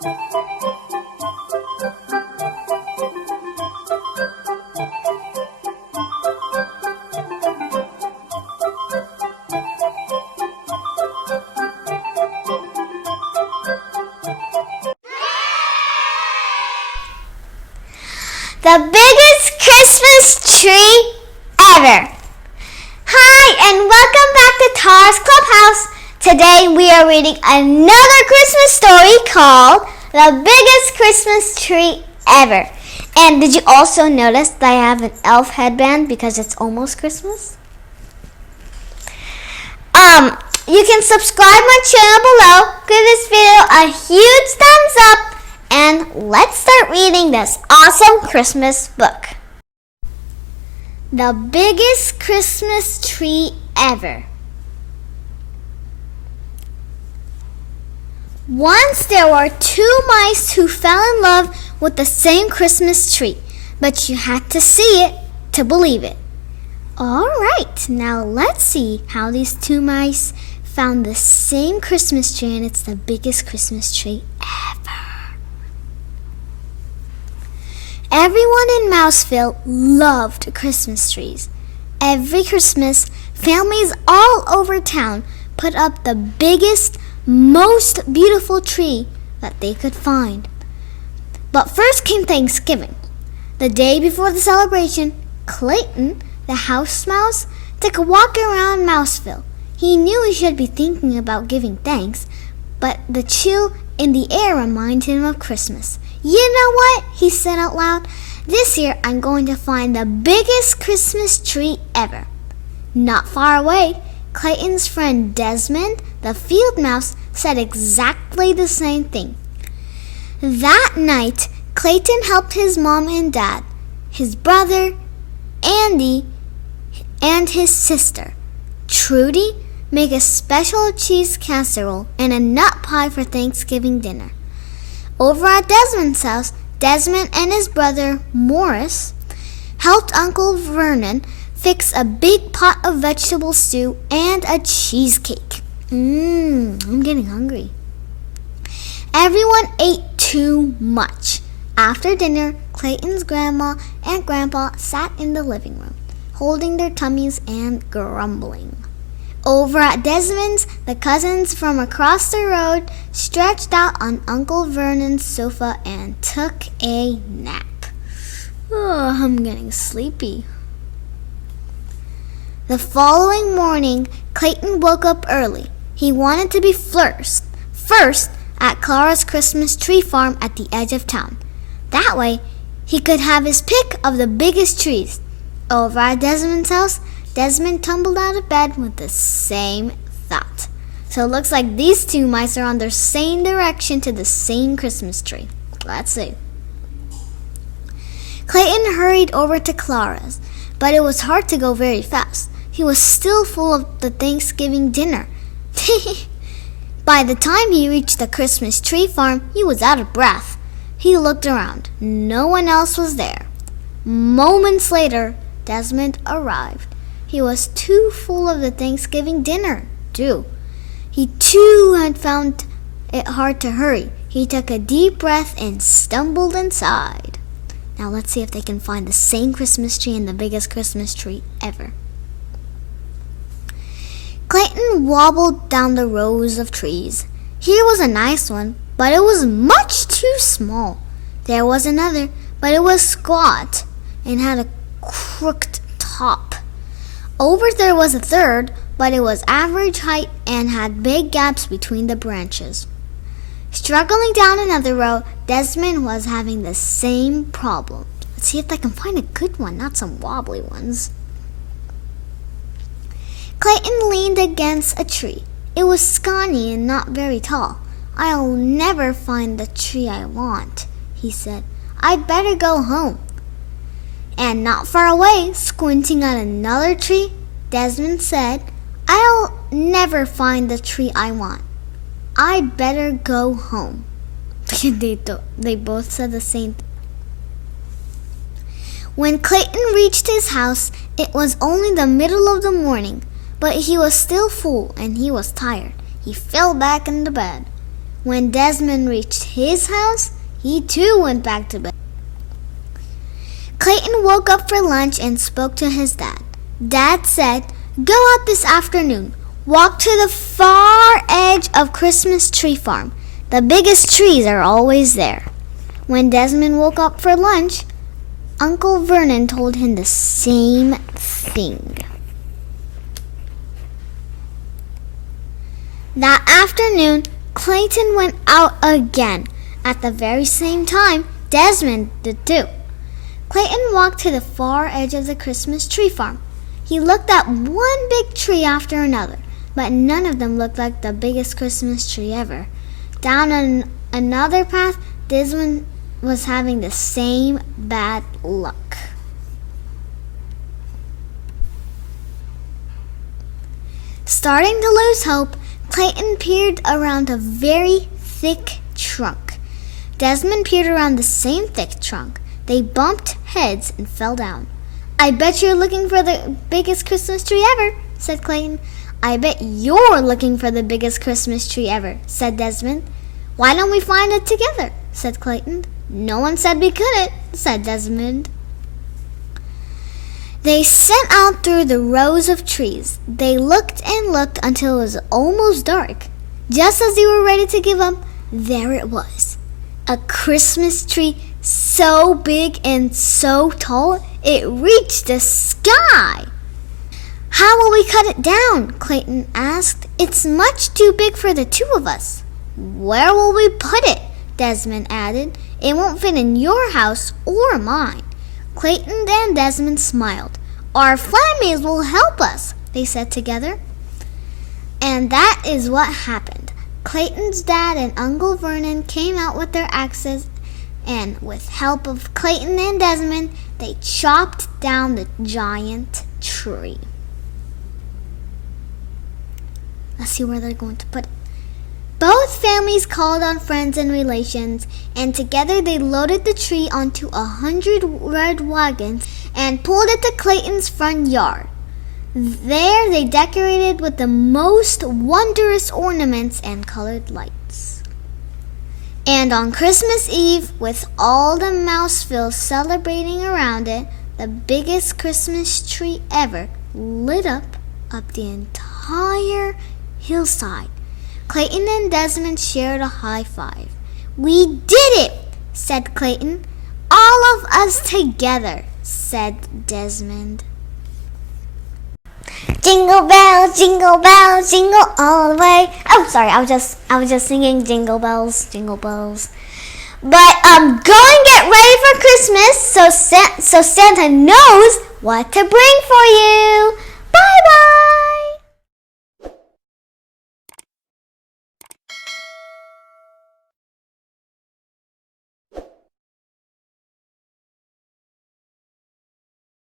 The biggest Christmas tree ever. Hi, and welcome back to Tara's Clubhouse. Today we are reading another Christmas story called The Biggest Christmas Tree Ever. And did you also notice that I have an elf headband because it's almost Christmas? You can subscribe my channel below, give this video a huge thumbs up, and let's start reading this awesome Christmas book. The Biggest Christmas Tree Ever. Once there were two mice who fell in love with the same Christmas tree, but you had to see it to believe it. All right, now let's see how these two mice found the same Christmas tree, and it's the biggest Christmas tree ever. Everyone in Mouseville loved Christmas trees. Every Christmas, families all over town put up the biggest, most beautiful tree that they could find. But first came Thanksgiving. The day before the celebration, Clayton, the house mouse, took a walk around Mouseville. He knew he should be thinking about giving thanks, but the chill in the air reminded him of Christmas. You know what? He said out loud. This year I'm going to find the biggest Christmas tree ever. Not far away, Clayton's friend Desmond, the field mouse, said exactly the same thing. That night, Clayton helped his mom and dad, his brother, Andy, and his sister, Trudy, make a special cheese casserole and a nut pie for Thanksgiving dinner. Over at Desmond's house, Desmond and his brother, Morris, helped Uncle Vernon fix a big pot of vegetable stew and a cheesecake. I'm getting hungry. Everyone ate too much. After dinner, Clayton's grandma and grandpa sat in the living room, holding their tummies and grumbling. Over at Desmond's, the cousins from across the road stretched out on Uncle Vernon's sofa and took a nap. Oh, I'm getting sleepy. The following morning, Clayton woke up early. He wanted to be first at Clara's Christmas tree farm at the edge of town. That way, he could have his pick of the biggest trees. Over at Desmond's house, Desmond tumbled out of bed with the same thought. So it looks like these two mice are on their same direction to the same Christmas tree. Let's see. Clayton hurried over to Clara's, but it was hard to go very fast. He was still full of the Thanksgiving dinner. By the time he reached the Christmas tree farm, he was out of breath. He looked around. No one else was there. Moments later, Desmond arrived. He was too full of the Thanksgiving dinner, too. He, too, had found it hard to hurry. He took a deep breath and stumbled inside. Now let's see if they can find the same Christmas tree and the biggest Christmas tree ever. Clayton wobbled down the rows of trees. Here was a nice one, but it was much too small. There was another, but it was squat and had a crooked top. Over there was a third, but it was average height and had big gaps between the branches. Struggling down another row, Desmond was having the same problem. Let's see if they can find a good one, not some wobbly ones. Clayton leaned against a tree. It was scrawny and not very tall. I'll never find the tree I want, he said. I'd better go home. And not far away, squinting at another tree, Desmond said, I'll never find the tree I want. I'd better go home. They both said the same thing. When Clayton reached his house, it was only the middle of the morning, but he was still full and he was tired. He fell back into bed. When Desmond reached his house, he too went back to bed. Clayton woke up for lunch and spoke to his dad. Dad said, "Go out this afternoon. Walk to the far edge of Christmas Tree Farm. The biggest trees are always there." When Desmond woke up for lunch, Uncle Vernon told him the same thing. That afternoon, Clayton went out again. At the very same time, Desmond did too. Clayton walked to the far edge of the Christmas tree farm. He looked at one big tree after another, but none of them looked like the biggest Christmas tree ever. Down another path, Desmond was having the same bad luck. Starting to lose hope, Clayton peered around a very thick trunk. Desmond peered around the same thick trunk. They bumped heads and fell down. "I bet you're looking for the biggest Christmas tree ever," said Clayton. "I bet you're looking for the biggest Christmas tree ever," said Desmond. "Why don't we find it together?" said Clayton. "No one said we couldn't," said Desmond. They set out through the rows of trees. They looked and looked until it was almost dark. Just as they were ready to give up, there it was. A Christmas tree so big and so tall it reached the sky. "How will we cut it down?" Clayton asked. "It's much too big for the two of us." "Where will we put it?" Desmond added. "It won't fit in your house or mine." Clayton and Desmond smiled. "Our families will help us," they said together. And that is what happened. Clayton's dad and Uncle Vernon came out with their axes, and with help of Clayton and Desmond, they chopped down the giant tree. Let's see where they're going to put it. Both families called on friends and relations, and together they loaded the tree onto 100 red wagons and pulled it to Clayton's front yard. There they decorated with the most wondrous ornaments and colored lights. And on Christmas Eve, with all the Mouseville celebrating around it, the biggest Christmas tree ever lit up the entire hillside. Clayton and Desmond shared a high five. "We did it," said Clayton. "All of us together," said Desmond. Jingle bells, jingle all the way. Oh, sorry, I was just singing jingle bells, jingle bells. But go and get ready for Christmas so Santa knows what to bring for you. Bye-bye.